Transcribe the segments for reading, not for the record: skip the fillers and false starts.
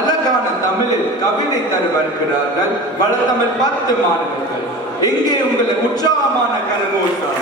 அழகான தமிழில் கவிதை தர வருகிறார்கள் வளத்தமிழ் 10 மாணவர்கள். எங்கே உங்களை உற்சாகமான கரகோஷம்.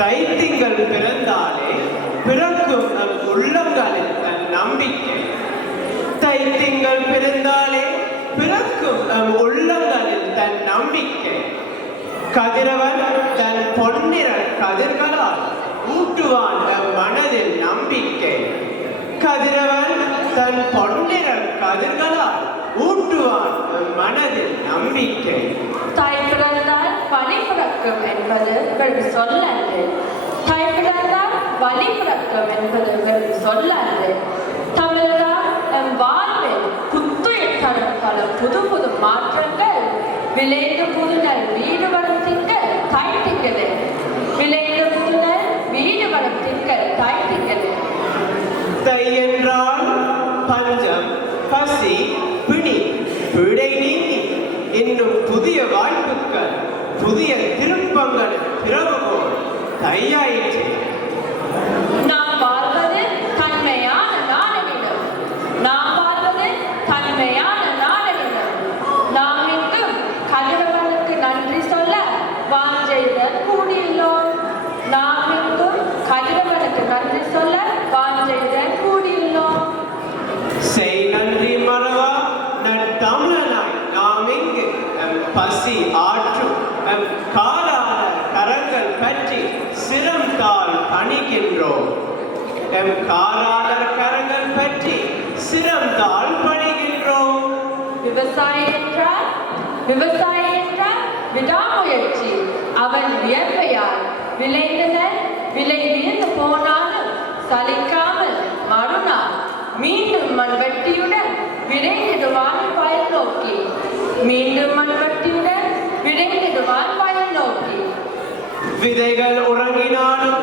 தைத்திங்கள் பிறந்தாலே பிறக்கும் நம் உள்ளங்களில் தன் நம்பிக்கை. தைத்திங்கள் பிறந்தாலே பிறக்கும் நம் உள்ளங்களில் தன் நம்பிக்கை. கதிரவன் தன் பொன்னிற கதிர்களால் ஊட்டுவான் நம் மனதில் நம்பிக்கை. கதிரவன் தன் பொன்னிற கதிர்களால் ஊட்டுவான் நம் மனதில் நம்பிக்கை. தாய் பிறந்தால் பனி பிறக்கும் என்பது வெறும் சொல்லன்று. தாய் பிறந்தால் வலி பிறக்கும் என்பது வெறும் சொல்லன்று. தமிழ்தான் நம் வாழ்வில் புத்துயிர் தரும் பல புது புது மாற்றங்கள் விளைந்த புதுநல் வீடு வரும் திங்கள் தாய் திங்களே. விளைந்த புதுநல் வீடு வரும் திங்கள் தாய் திங்களே. தை என்றால் பஞ்சம் பசி பிணி பிழை நீங்கி இன்னும் புதிய வாய்ப்புகள் புதிய திருப்பங்கள் பிறகுவோம் தையாயிற்று. நாம் வாழ்வது தன்மையான நாடகம். நாம் வாழ்வது தன்மையான நாடகம். நாம் இங்கும் கதிரவனுக்கு நன்றி சொல்ல வாஞ்சையுடன் கூடியுள்ளோம். நாம் இங்கும் கதிரவனுக்கு நன்றி சொல்ல வாஞ்சையுடன் கூடியுள்ளோம். செய் நன்றி மறவா நற்தமிழனாய் நாம் இங்கு பசி ஆற்றும் காலாள கரங்கள் பற்றி சிரம் தாழ் பணிகின்றோம். காலாளர் கரங்கள் பற்றி சிரம் தாழ் பணிகின்றோம். விவசாயி என்றால் விடாமுயற்சி. அவன் வியர்வையால் விளைந்தனர் விலை வியந்து போனாலும் சலிக்காமல் மறுநாள் மீண்டும் மண்வெட்டியுடன் விரைந்திடுவான் வயல் நோக்கி. மீண்டும் மண்வெட்டியுடன் விரைந்திடுவான் வயல் நோக்கி. விதைகள் உறங்கினாலும்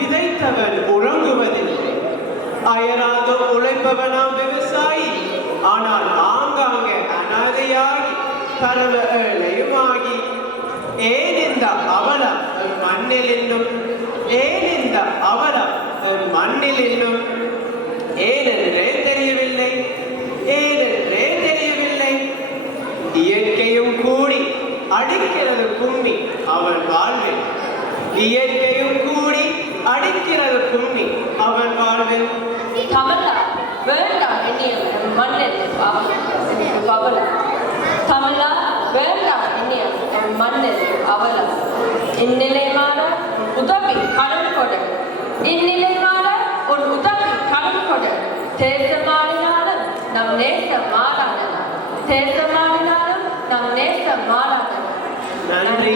விதைத்தவன் உறங்குவதில்லை. அயராது உழைப்பவனாம் விவசாயி. ஆனால் ஆங்காங்கே அனாதையாகி பரவ ஏழையுமாகி. ஏன் இந்த அவலம் மண்ணில் இன்னும்? ஏன் இந்த அவலம் மண்ணில் இன்னும்? ஏனென்றே தெரியவில்லை. ஏனென்றே தெரியவில்லை. இயற்கையும் கூடி அடிக்கிறது கும்மி அவன் வாழ்வில். இயற்கையும் கூடி அடிக்கிறது கும்மி அவன் வாழ்வில். தமிழா வேண்டாம் எண்ணிய மண்ணில் அவலம். தமிழா வேண்டாம் எண்ணிய மண்ணில் அவலம். இந்நிலை மாற உதவி கடன் கொடு. இந்நிலை மாற ஒரு உதவி கடன் கொடு. தேசமாடினாலும் நம் நேசம் மாறாதன. தேசமாடினாலும் நம் நேசம் மாறாதன. நன்றி.